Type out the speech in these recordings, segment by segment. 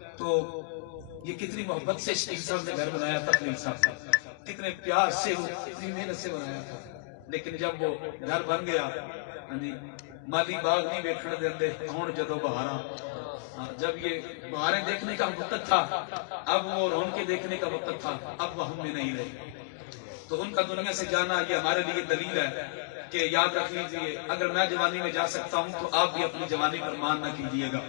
تو یہ کتنی محبت سے شیخ صاحب نے گھر بنایا تھا، خلیل صاحب کتنے پیار سے، کتنی محنت سے بنایا تھا، لیکن جب وہ گھر بن گیا مالی باغ نہیں دیکھنے دیندے ہون جدو بہاراں، جب یہ بہاریں دیکھنے کا وقت تھا، اب وہ رون کے دیکھنے کا وقت تھا، اب وہ ہم میں نہیں رہے۔ تو ان کا دنیا سے جانا یہ ہمارے لیے دلیل ہے کہ یاد رکھ لیجیے، اگر میں جوانی میں جا سکتا ہوں تو آپ بھی اپنی جوانی پر مان نہ کیجیے گا،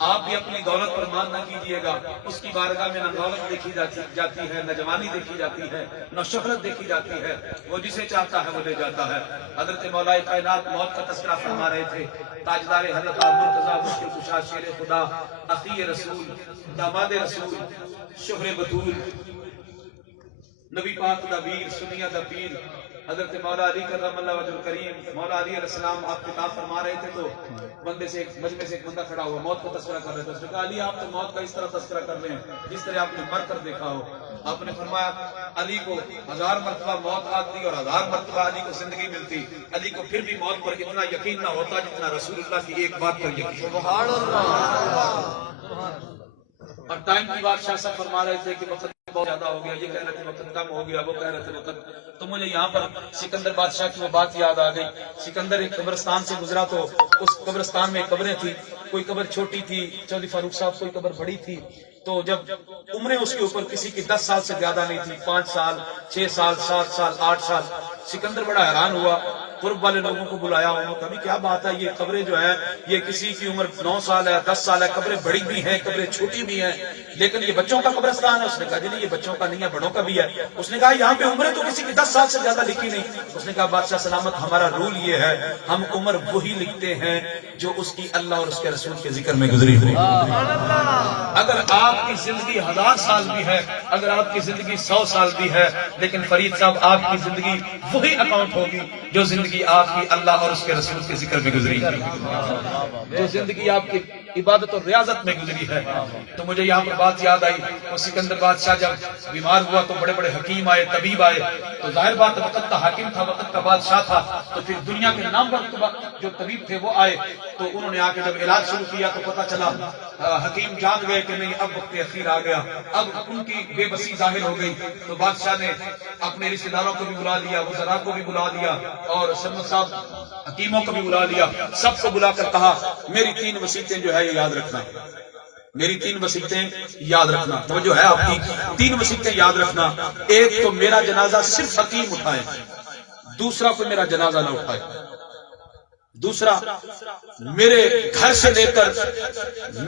آپ بھی اپنی دولت پر مان نہ کیجیے گا۔ اس کی بارگاہ میں نہ دولت دیکھی جاتی ہے، نہ جوانی دیکھی جاتی ہے، نہ شہرت دیکھی جاتی ہے، وہ جسے چاہتا ہے وہ لے جاتا ہے۔ حضرت مولا کائنات موت کا تذکرہ فرما رہے تھے، تاجدار حضرت مرتضیٰ مشکل کشا شیر خدا، اخی رسول، داماد رسول، شہر بطول، نبی پاک دا ویر، سنیہ دا پیر، حضرت مولا علی کرم اللہ وجہ الکریم، مولا علی علیہ السلام آپ خطاب فرما رہے تھے تو بندے سے مجمع سے ایک بندہ کھڑا ہوا، موت کا تذکرہ کر رہے تھے، اس نے کہا علی آپ تو موت کا اس طرح تذکرہ کر رہے ہیں جس طرح آپ نے مر کر دیکھا ہو۔ آپ نے فرمایا علی کو 1000 مرتبہ موت آتی اور 1000 مرتبہ علی کو زندگی ملتی، علی کو پھر بھی موت پر اتنا یقین نہ ہوتا جتنا رسول اللہ کی ایک بات پر یقین۔ سبحان اللہ۔ اور ٹائم کی بات شاہ صاحب فرما رہے تھے کہ وقت بہت زیادہ ہو گیا، یہ کہہ رہے تھے وقت کم ہو گیا، وہ کہہ رہے تھے وقت، تو مجھے یہاں پر سکندر بادشاہ کی وہ بات یاد آ گئی۔ سکندر ایک قبرستان سے گزرا تو اس قبرستان میں قبریں تھی، کوئی قبر چھوٹی تھی چودھری فاروق صاحب، کوئی قبر بڑی تھی، تو جب عمریں اس کے اوپر کسی کی 10 سال سے زیادہ نہیں تھی، 5 سال 6 سال 7 سال 8 سال، سکندر بڑا حیران ہوا، قرب والے لوگوں کو بلایا، انہوں نے کہا کیا بات ہے، یہ قبریں جو ہیں یہ کسی کی عمر 9 سال ہے 10 سال ہے، قبریں بڑی بھی ہیں قبریں چھوٹی بھی ہیں، لیکن یہ بچوں کا قبرستان ہے۔ اس نے کہا جی نہیں یہ بچوں کا نہیں ہے بڑوں کا بھی ہے۔ اس نے کہا یہاں پہ عمریں تو کسی کی 10 سال سے زیادہ لکھی نہیں۔ اس نے کہا بادشاہ سلامت ہمارا رول یہ ہے ہم عمر وہی لکھتے ہیں جو اس کی اللہ اور اس کے رسول کے ذکر میں گزری ہوئی۔ اگر آپ کی زندگی 1000 سال بھی ہے، اگر آپ کی زندگی 100 سال بھی ہے، لیکن فرید صاحب آپ کی زندگی وہی اکاؤنٹ ہوگی جو زندگی آپ کی اللہ اور اس کے رسول کے ذکر میں گزری، جو زندگی آپ کی عبادت اور ریاضت میں گزری ہے۔ تو مجھے یہاں پر بات یاد آئی، وہ سکندر بادشاہ جب بیمار ہوا تو بڑے بڑے حکیم آئے، طبیب آئے، تو ظاہر بات وقت کا حاکم تھا، وقت کا بادشاہ تھا، تو پھر دنیا کے نامور جو طبیب تھے وہ آئے، تو انہوں نے آ کے جب علاج شروع کیا تو پتہ چلا حکیم جان گئے کہ نہیں اب وقت اخیر آ گیا، اب ان کی بے بسی ظاہر ہو گئی۔ تو بادشاہ نے اپنے رشتہ داروں کو بھی بلا لیا، وزراء کو بھی بلا لیا، اور سرمد صاحب حکیموں کو بھی بلا لیا، سب کو بلا کر کہا میری 3 وصیتیں جو ہے یہ یاد رکھنا، میری 3 وصیتیں یاد رکھنا، تو جو ہے آپ کی 3 وصیتیں یاد رکھنا۔ ایک تو میرا جنازہ صرف حکیم اٹھائے، دوسرا کوئی میرا جنازہ نہ اٹھائے، دوسرا میرے گھر سے لے کر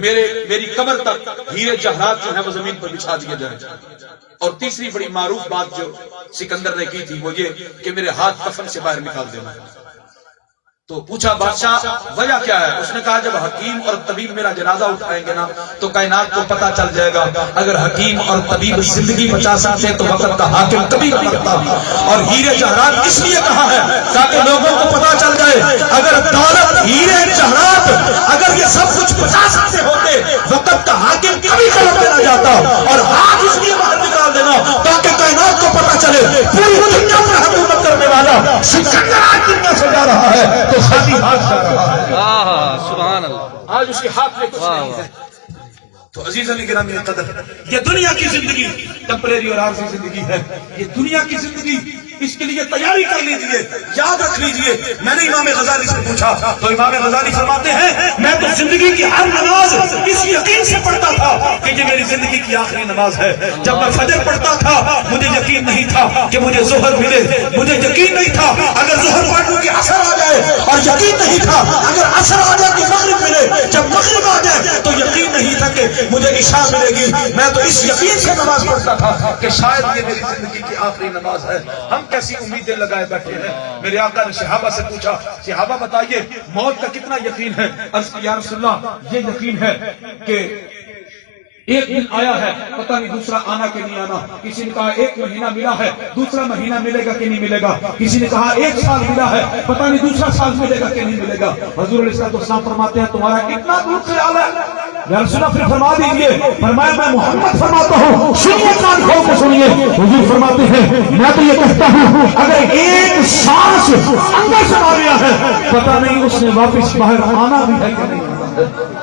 میری قبر تک ہیرے جواہرات جو ہے وہ زمین پر بچھا دیے جائیں، اور تیسری بڑی معروف بات جو سکندر نے کی تھی وہ یہ کہ میرے ہاتھ کفن سے باہر نکال دینا۔ تو پوچھا بادشاہ وجہ کیا ہے؟ اس نے کہا جب حکیم اور طبیب میرا جنازہ اٹھائیں گے نا تو کائنات کو پتا چل جائے گا، اگر حکیم اور طبیب زندگی بچا سکتے تو وقت کا حاکم کبھی نہ کرتا۔ اور ہیرے جواہرات اس لیے کہا ہے تاکہ لوگوں کو پتا چل جائے اگر دولت ہیرے جواہرات اگر یہ سب کچھ بچا سکتے ہوتے وقت کا حاکم کبھی قلم نہ جاتا، اور ہاتھ اس لیے باہر نکال دینا تاکہ کائنات کو پتا چلے پوری دنیا پر حکومت کرنے والا سکندر آج دنیا سے جا رہا ہے تو خالی ہاتھ جا رہا ہے، سبحان اللہ، آج اس کے ہاتھ میں کچھ نہیں ہے۔ تو عزیزاً گرامی قدر، یہ دنیا کی زندگی ٹیمپریری اور عارضی زندگی ہے، یہ دنیا کی زندگی، اس کے لیے تیاری کر لیجئے، یاد رکھ لیجئے۔ میں نے امام غزالی سے پوچھا تو امام غزالی فرماتے ہیں میں تو زندگی کی ہر نماز اس یقین سے پڑھتا تھا کہ یہ میری زندگی کی آخری نماز ہے۔ جب میں فجر پڑھتا تھا مجھے یقین نہیں تھا کہ مجھے ظہر ملے، مجھے یقین نہیں تھا اگر ظہر پڑھ لوں کہ عصر آ جائے، اور یقین نہیں تھا اگر عصر آ جائے کہ مغرب ملے، جب مغرب آ جائے تو یقین نہیں تھا کہ مجھے عشاء ملے گی۔ میں تو اس یقین سے نماز پڑھتا تھا کہ شاید یہ میری زندگی کی آخری نماز ہے۔ ہم کیسی امیدیں لگائے بیٹھے ہیں۔ میرے آقا نے صحابہ سے پوچھا صحابہ بتائیے موت کا کتنا یقین ہے؟ عرض کیا یا رسول اللہ یہ یقین ہے کہ ایک دن آیا ہے پتہ نہیں دوسرا آنا کہ نہیں آنا، کسی نے کہا 1 مہینہ ملا ہے دوسرا مہینہ ملے گا کہ نہیں ملے گا، کسی نے کہا 1 سال ملا ہے پتہ نہیں دوسرا سال ملے گا کہ نہیں ملے گا۔ حضور علیہ السلام فرماتے ہیں تمہارا کتنا دور خیال ہے یا رسول اللہ، پھر فرما دیجئے۔ فرمایا میں محمد فرماتا ہوں سنیے کان کھول کے سنیے۔ حضور فرماتے ہیں میں تو یہ کہتا ہوں اگر 1 سانس اندر سے آ گیا ہے پتہ نہیں اس نے واپس باہر آنا بھی ہے کہ نہیں۔